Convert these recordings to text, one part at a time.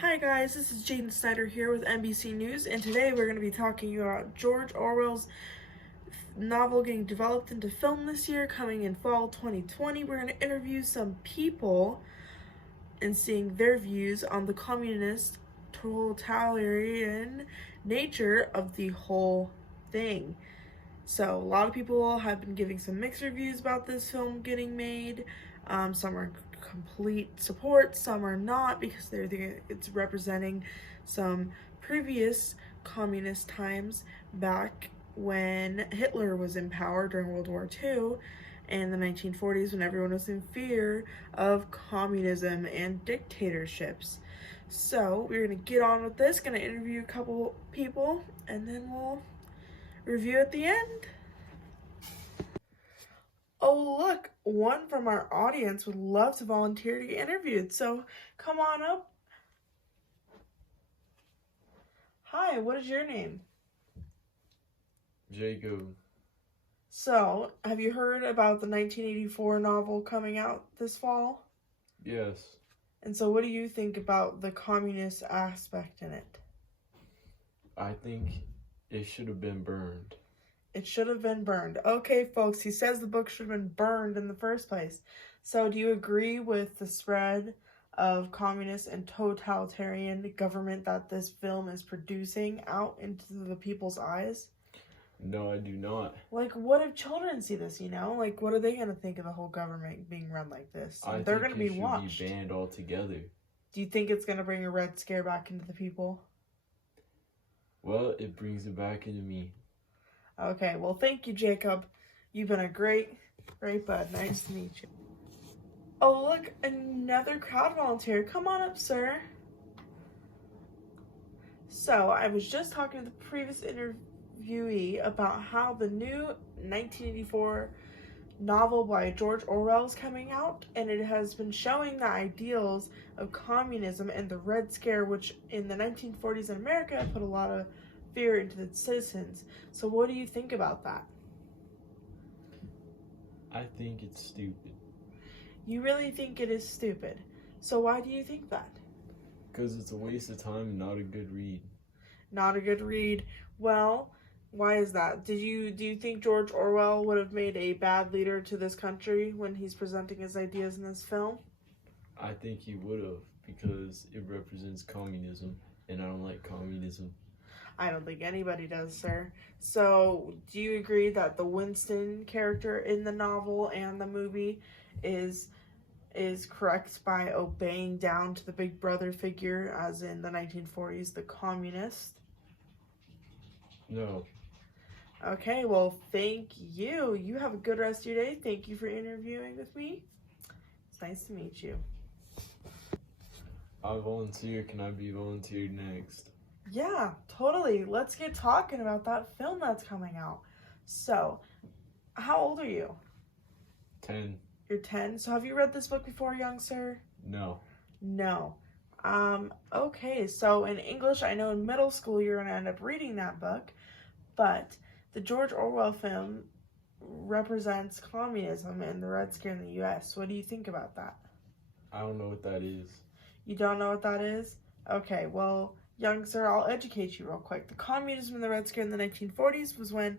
Hi guys, this is Jaden Snyder here with NBC News, and today we're going to be talking about George Orwell's novel getting developed into film this year, coming in fall 2020. We're going to interview some people and seeing their views on the communist, totalitarian nature of the whole thing. So a lot of people have been giving some mixed reviews about this film getting made. Some are complete support, some are not, because it's representing some previous communist times back when Hitler was in power during World War II and the 1940s, when everyone was in fear of communism and dictatorships. So we're gonna get on with this, gonna interview a couple people, and then we'll review at the end. Oh, look, one from our audience would love to volunteer to get interviewed, so come on up. Hi, what is your name? Jacob. So, have you heard about the 1984 novel coming out this fall? Yes. And so what do you think about the communist aspect in it? I think it should have been burned. It should have been burned. Okay, folks, he says the book should have been burned in the first place. So do you agree with the spread of communist and totalitarian government that this film is producing out into the people's eyes? No, I do not. Like, what if children see this, Like, what are they going to think of the whole government being run like this? They're going to be watched. I think it should be banned altogether. Do you think it's going to bring a Red Scare back into the people? Well, it brings it back into me. Okay, well, thank you, Jacob. You've been a great bud. Nice to meet you. Oh, look, another crowd volunteer. Come on up, sir. So, I was just talking to the previous interviewee about how the new 1984 novel by George Orwell is coming out, and it has been showing the ideals of communism and the Red Scare, which in the 1940s in America put a lot of fear into the citizens. So what do you think about that? I think it's stupid. You really think it is stupid? So why do you think that? Because it's a waste of time and not a good read. Not a good read. Well, why is that? Do you think George Orwell would have made a bad leader to this country when he's presenting his ideas in this film? I think he would have, because it represents communism, and I don't like communism. I don't think anybody does, sir. So, do you agree that the Winston character in the novel and the movie is correct by obeying down to the Big Brother figure, as in the 1940s, the communist? No. Okay, well, thank you. You have a good rest of your day. Thank you for interviewing with me. It's nice to meet you. I volunteer. Can I be volunteered next? Yeah, totally. Let's get talking about that film that's coming out. So, how old are you? 10. You're 10. So have you read this book before, young sir? No. No. Okay, so in English, I know in middle school you're going to end up reading that book, but the George Orwell film represents communism and the Red Scare in the U.S. What do you think about that? I don't know what that is. You don't know what that is? Okay, well, young sir, I'll educate you real quick. The communism and the Red Scare in the 1940s was when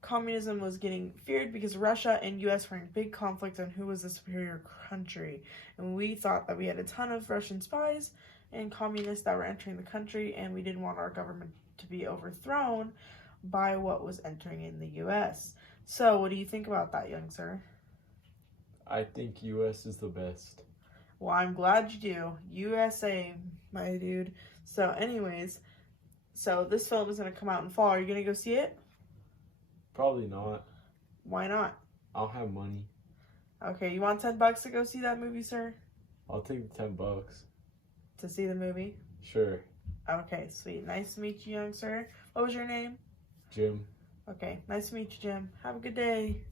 communism was getting feared because Russia and U.S. were in big conflict on who was the superior country. And we thought that we had a ton of Russian spies and communists that were entering the country, and we didn't want our government to be overthrown by what was entering in the U.S. So what do you think about that, young sir? I think U.S. is the best. Well, I'm glad you do. USA, my dude. So anyways, so this film is going to come out in fall. Are you going to go see it? Probably not. Why not? I'll have money. Okay, you want $10 to go see that movie, sir? I'll take the $10. To see the movie? Sure. Okay, sweet. Nice to meet you, young sir. What was your name? Jim. Okay, nice to meet you, Jim. Have a good day.